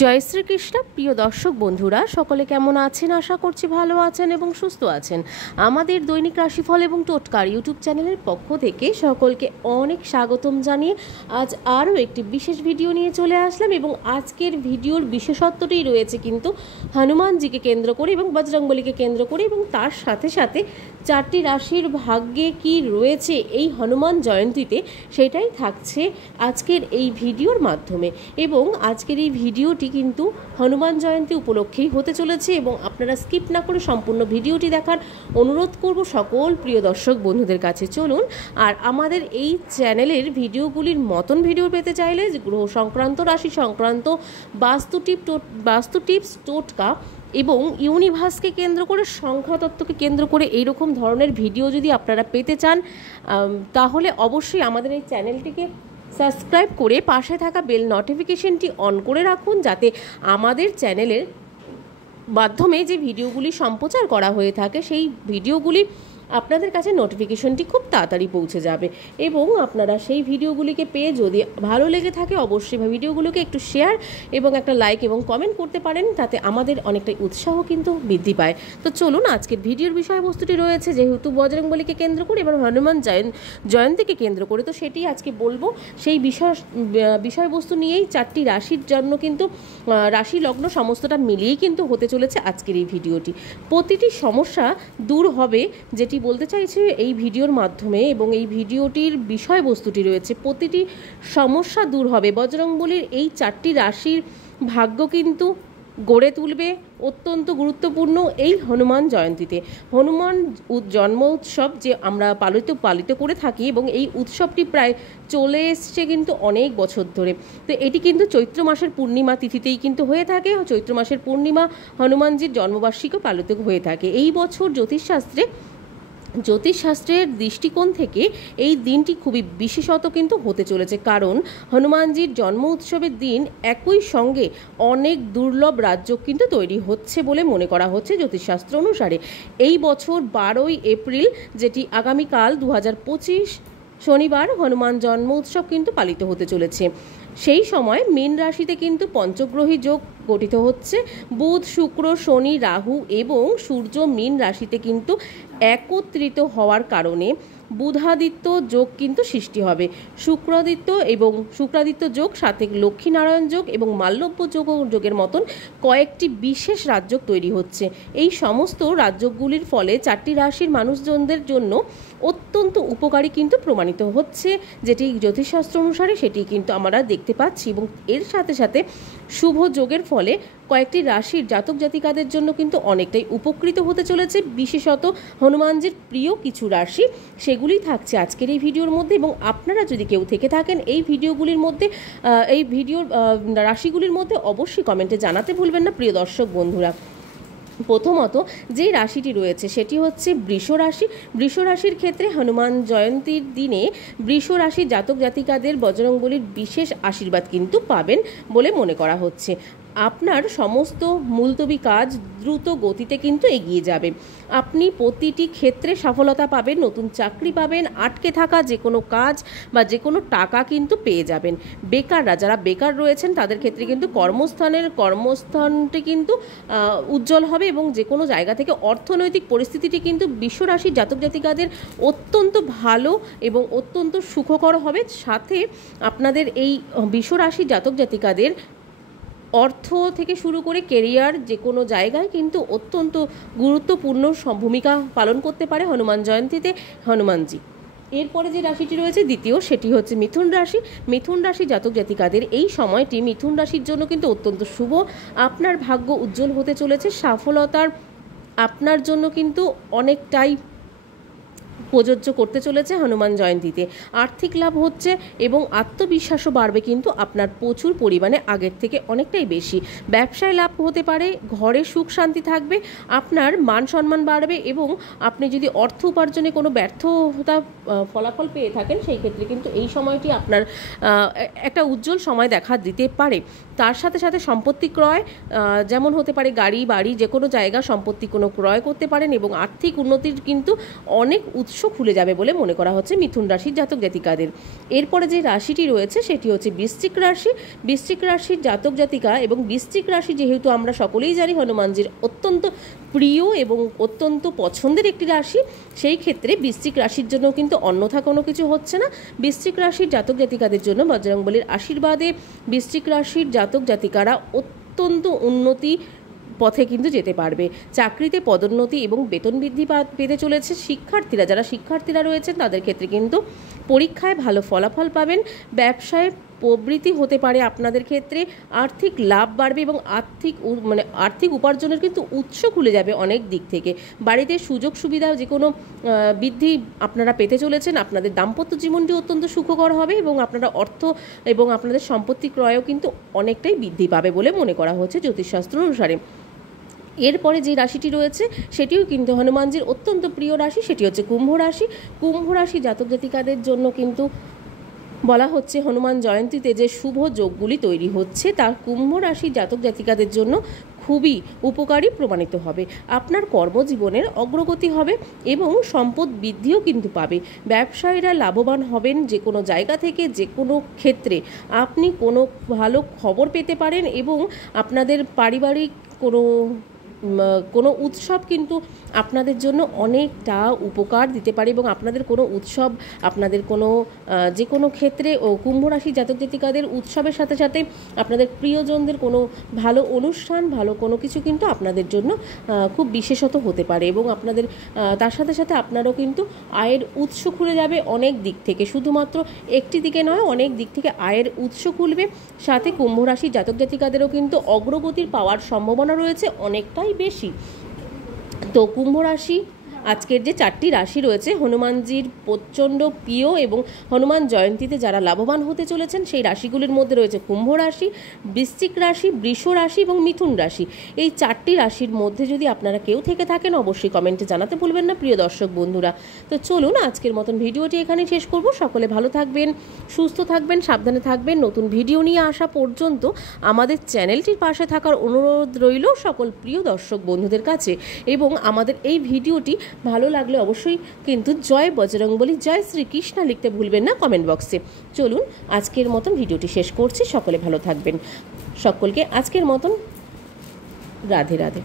জয় শ্রীকৃষ্ণ। প্রিয় দর্শক বন্ধুরা, সকলে কেমন আছেন? আশা করছি ভালো আছেন এবং সুস্থ আছেন। আমাদের দৈনিক রাশিফল এবং টোটকার ইউটিউব চ্যানেলের পক্ষ থেকে সকলকে অনেক স্বাগতম জানিয়ে আজ আরও একটি বিশেষ ভিডিও নিয়ে চলে আসলাম। এবং আজকের ভিডিওর বিশেষত্বটি রয়েছে কিন্তু হনুমানজিকে কেন্দ্র করে এবং বজরংবলীকে কেন্দ্র করে, এবং তার সাথে সাথে চারটি রাশির ভাগ্যে কি রয়েছে এই হনুমান জয়ন্তীতে সেটাই থাকছে আজকের এই ভিডিওর মাধ্যমে। এবং আজকের এই ভিডিওটি কিন্তু হনুমান জয়ন্তী উপলক্ষেই হতে চলেছে এবং আপনারা স্কিপ না করে সম্পূর্ণ ভিডিওটি দেখার অনুরোধ করব সকল প্রিয় দর্শক বন্ধুদের কাছে। চলুন, আর আমাদের এই চ্যানেলের ভিডিওগুলির মতন ভিডিও পেতে চাইলে গ্রহ সংক্রান্ত, রাশি সংক্রান্ত, বাস্তু টিপস, টোটকা এবং ইউনিভার্সকে কেন্দ্র করে, সংখ্যাতত্ত্বকে কেন্দ্র করে এইরকম ধরনের ভিডিও যদি আপনারা পেতে চান তাহলে অবশ্যই আমাদের এই চ্যানেলটিকে সাবস্ক্রাইব করে পাশে থাকা বেল নোটিফিকেশনটি অন করে রাখুন, যাতে আমাদের চ্যানেলের মাধ্যমে যে ভিডিওগুলি সম্প্রচার করা হয়ে থাকে সেই ভিডিওগুলি আপনাদের কাছে নোটিফিকেশনটি খুব তাড়াতাড়ি পৌঁছে যাবে। এবং আপনারা সেই ভিডিওগুলিকে পেয়ে যদি ভালো লেগে থাকে অবশ্যই ভিডিওগুলোকে একটু শেয়ার এবং একটা লাইক এবং কমেন্ট করতে পারেন, তাতে আমাদের অনেকটাই উৎসাহ কিন্তু বৃদ্ধি পায়। তো চলুন, আজকের ভিডিওর বিষয়বস্তুটি রয়েছে যেহেতু বজরংবলীকে কেন্দ্র করে এবং হনুমান জয়ন্তীকে কেন্দ্র করে, তো সেটি আজকে বলবো। সেই বিষয়বস্তু নিয়েই চারটি রাশির জন্য কিন্তু রাশি লগ্ন সমস্তটা মিলিয়েই কিন্তু হতে চলেছে আজকের এই ভিডিওটি। প্রতিটি সমস্যা দূর হবে যেটি বলতে চাইছে এই ভিডিওর মাধ্যমে, এবং এই ভিডিওটির বিষয়বস্তুটি রয়েছে প্রতিটি সমস্যা দূর হবে। বজরংবলীর এই চারটি রাশির ভাগ্য কিন্তু গড়ে তুলবে অত্যন্ত গুরুত্বপূর্ণ এই হনুমান জয়ন্তীতে। হনুমান জন্ম উৎসব যে আমরা পালিত করে থাকি, এবং এই উৎসবটি প্রায় চলে এসছে কিন্তু অনেক বছর ধরে। তো এটি কিন্তু চৈত্র মাসের পূর্ণিমা তিথিতেই কিন্তু হয়ে থাকে। চৈত্র মাসের পূর্ণিমা হনুমানজির জন্মবার্ষিকীও পালিত হয়ে থাকে। এই বছর জ্যোতিষশাস্ত্রের দৃষ্টিকোণ থেকে এই দিনটি খুবই বিশেষত কিন্তু হতে চলেছে, কারণ হনুমানজির জন্ম উৎসবের দিন একই সঙ্গে অনেক দুর্লভ রাজ্য কিন্তু তৈরি হচ্ছে বলে মনে করা হচ্ছে জ্যোতিষশাস্ত্র অনুসারে। এই বছর 12ই এপ্রিল, যেটি আগামীকাল 2025 শনিবার, হনুমান জন্ম উৎসব কিন্তু পালিত হতে চলেছে। সেই সময় মীন রাশিতে কিন্তু পঞ্চগ্রহী যোগ গঠিত হচ্ছে। বুধ, শুক্র, শনি, রাহু এবং সূর্য মীন রাশিতে কিন্তু একত্রিত হওয়ার কারণে বুধাদিত্য যোগ কিন্তু সৃষ্টি হবে। শুক্রাদিত্য যোগ, সাথে লক্ষ্মীনারায়ণ যোগ এবং মাল্যব্য যোগের মতন কয়েকটি বিশেষ রাজযোগ তৈরি হচ্ছে। এই সমস্ত রাজযোগগুলির ফলে চারটি রাশির মানুষজনদের জন্য অত্যন্ত উপকারী কিন্তু প্রমাণিত হচ্ছে, যেটি জ্যোতিষশাস্ত্র অনুসারে সেটি কিন্তু আমরা দেখতে পাচ্ছি। এবং এর সাথে সাথে শুভ যোগের ফলে কয়েকটি রাশির জাতক জাতিকাদের জন্য কিন্তু অনেকটাই উপকৃত হতে চলেছে। বিশেষত হনুমানজির প্রিয় কিছু রাশি, সেগুলি থাকছে আজকের এই ভিডিওর মধ্যে। এবং আপনারা যদি কেউ থেকে থাকেন এই ভিডিওগুলির মধ্যে, এই ভিডিওর রাশিগুলির মধ্যে, অবশ্যই কমেন্টে জানাতে ভুলবেন না প্রিয় দর্শক বন্ধুরা। প্রথমত যে রাশিটি রয়েছে সেটি হচ্ছে বৃষ রাশি। বৃষ রাশির ক্ষেত্রে হনুমান জয়ন্তীর দিনে বৃষ রাশির জাতক জাতিকাদের বজরংবলীর বিশেষ আশীর্বাদ কিন্তু পাবেন বলে মনে করা হচ্ছে। আপনার সমস্ত মুলতবি কাজ দ্রুত গতিতে কিন্তু এগিয়ে যাবে। আপনি প্রতিটি ক্ষেত্রে সফলতা পাবেন, নতুন চাকরি পাবেন, আটকে থাকা যে কোনো কাজ বা যে কোনো টাকা কিন্তু পেয়ে যাবেন। যারা বেকার রয়েছেন তাদের ক্ষেত্রে কিন্তু কর্মস্থানটি কিন্তু উজ্জ্বল হবে, এবং যে কোনো জায়গা থেকে অর্থনৈতিক পরিস্থিতিটি কিন্তু বৃষ রাশির জাতক জাতিকাদের অত্যন্ত ভালো এবং অত্যন্ত সুখকর হবে। সাথে আপনাদের এই বৃষ রাশির জাতক জাতিকাদের অর্থ থেকে শুরু করে কেরিয়ার যে কোনো জায়গায় কিন্তু অত্যন্ত গুরুত্বপূর্ণ ভূমিকা পালন করতে পারে হনুমান জয়ন্তীতে হনুমানজি। এরপরে যে রাশিটি রয়েছে দ্বিতীয়, সেটি হচ্ছে মিথুন রাশি। মিথুন রাশি জাতক জাতিকাদের এই সময়টি মিথুন রাশির জন্য কিন্তু অত্যন্ত শুভ। আপনার ভাগ্য উজ্জ্বল হতে চলেছে। সফলতার আপনার জন্য কিন্তু অনেকটাই প্রযোজ্য করতে চলেছে হনুমান জয়ন্তীতে। আর্থিক লাভ হচ্ছে এবং আত্মবিশ্বাসও বাড়বে কিন্তু আপনার প্রচুর পরিমাণে, আগের থেকে অনেকটাই বেশি। ব্যবসায় লাভ হতে পারে, ঘরে সুখ শান্তি থাকবে, আপনার মান সম্মান বাড়বে, এবং আপনি যদি অর্থ উপার্জনে কোনো ব্যর্থতা ফলাফল পেয়ে থাকেন সেই ক্ষেত্রে কিন্তু এই সময়টি আপনার একটা উজ্জ্বল সময় দেখা দিতে পারে। তার সাথে সাথে সম্পত্তি ক্রয়, যেমন হতে পারে গাড়ি বাড়ি, যে কোনো জায়গা সম্পত্তি কোনো ক্রয় করতে পারেন, এবং আর্থিক উন্নতির কিন্তু অনেক উৎস খুলে যাবে বলে মনে করা হচ্ছে মিথুন রাশির জাতক জাতিকাদের। এরপরে যে রাশিটি রয়েছে সেটি হচ্ছে বৃশ্চিক রাশি। বৃশ্চিক রাশির জাতক জাতিকা, এবং বৃশ্চিক রাশি যেহেতু আমরা সকলেই জানি হনুমানজির অত্যন্ত প্রিয় এবং অত্যন্ত পছন্দের একটি রাশি, সেই ক্ষেত্রে বৃশ্চিক রাশির জন্য কিন্তু অন্যথা কোনো কিছু হচ্ছে না। বৃশ্চিক রাশির জাতক জাতিকাদের জন্য বজরংবলীর আশীর্বাদে বৃশ্চিক রাশির জাতক জাতিকারা অত্যন্ত উন্নতি পথে কিন্তু যেতে পারবে। চাকরিতে পদোন্নতি এবং বেতন বৃদ্ধি পেতে চলেছে। যারা শিক্ষার্থীরা রয়েছেন তাদের ক্ষেত্রে কিন্তু পরীক্ষায় ভালো ফলাফল পাবেন। ব্যবসায় প্রবৃদ্ধি হতে পারে আপনাদের ক্ষেত্রে, আর্থিক লাভ বাড়বে এবং আর্থিক উপার্জনের কিন্তু উৎস খুলে যাবে অনেক দিক থেকে। বাড়িতে সুযোগ সুবিধা যে কোনো বৃদ্ধি আপনারা পেতে চলেছেন। আপনাদের দাম্পত্য জীবনটি অত্যন্ত সুখকর হবে এবং আপনারা অর্থ এবং আপনাদের সম্পত্তি ক্রয়ও কিন্তু অনেকটাই বৃদ্ধি পাবে বলে মনে করা হচ্ছে জ্যোতিষশাস্ত্র অনুসারে। এরপরে যে রাশিটি রয়েছে সেটিও কিন্তু হনুমানজির অত্যন্ত প্রিয় রাশি, সেটি হচ্ছে কুম্ভ রাশি। কুম্ভ রাশি জাতক জাতিকাদের জন্য কিন্তু বলা হচ্ছে হনুমান জয়ন্তীতে যে শুভ যোগগুলি তৈরি হচ্ছে তা কুম্ভ রাশি জাতক জাতিকাদের জন্য খুবই উপকারী প্রমাণিত হবে। আপনার কর্মজীবনের অগ্রগতি হবে এবং সম্পদ বৃদ্ধিও কিন্তু পাবে। ব্যবসায়ীরা লাভবান হবেন। যে কোনো জায়গা থেকে যে কোনো ক্ষেত্রে আপনি কোনো ভালো খবর পেতে পারেন এবং আপনাদের পারিবারিক কোনো উৎসব কিন্তু আপনাদের জন্য অনেকটা উপকার দিতে পারে এবং আপনাদের কোনো উৎসব, আপনাদের কোনো যে কোনো ক্ষেত্রে কুম্ভ রাশি জাতক জাতিকাদের উৎসবের সাথে সাথে আপনাদের প্রিয়জনদের কোনো ভালো অনুষ্ঠান, ভালো কোনো কিছু কিন্তু আপনাদের জন্য খুব বিশেষত হতে পারে এবং আপনাদের তার সাথে সাথে আপনারও কিন্তু আয়ের উৎস খুলে যাবে অনেক দিক থেকে। শুধুমাত্র একটি দিকে নয়, অনেক দিক থেকে আয়ের উৎস খুলবে। সাথে কুম্ভ রাশি জাতক জাতিকাদেরও কিন্তু অগ্রগতির পাওয়ার সম্ভাবনা রয়েছে অনেকটাই বেশি। তো কুম্ভ রাশি আজকের যে 4টি রাশি রয়েছে হনুমানজির প্রচণ্ড প্রিয় এবং হনুমান জয়ন্তীতে যারা লাভবান হতে চলেছেন সেই রাশিগুলির মধ্যে রয়েছে কুম্ভ রাশি, বৃশ্চিক রাশি, বৃষ রাশি এবং মিথুন রাশি। এই 4টি রাশির মধ্যে যদি আপনারা কেউ থেকে থাকেন অবশ্যই কমেন্টে জানাতে ভুলবেন না প্রিয় দর্শক বন্ধুরা। তো চলুন আজকের মতন ভিডিওটি এখানেই শেষ করব। সকলে ভালো থাকবেন, সুস্থ থাকবেন, সাবধানে থাকবেন। নতুন ভিডিও নিয়ে আসা পর্যন্ত আমাদের চ্যানেলটির পাশে থাকার অনুরোধ রইল সকল প্রিয় দর্শক বন্ধুদের কাছে। এবং আমাদের এই ভিডিওটি ভালো লাগলে অবশ্যই কিন্তু জয় বজরংবলী, জয় শ্রীকৃষ্ণ লিখতে ভুলবেন না কমেন্ট বক্সে। চলুন আজকের মতন ভিডিওটি শেষ করছি। সকলে ভালো থাকবেন। সকলকে আজকের মতন রাধে রাধে।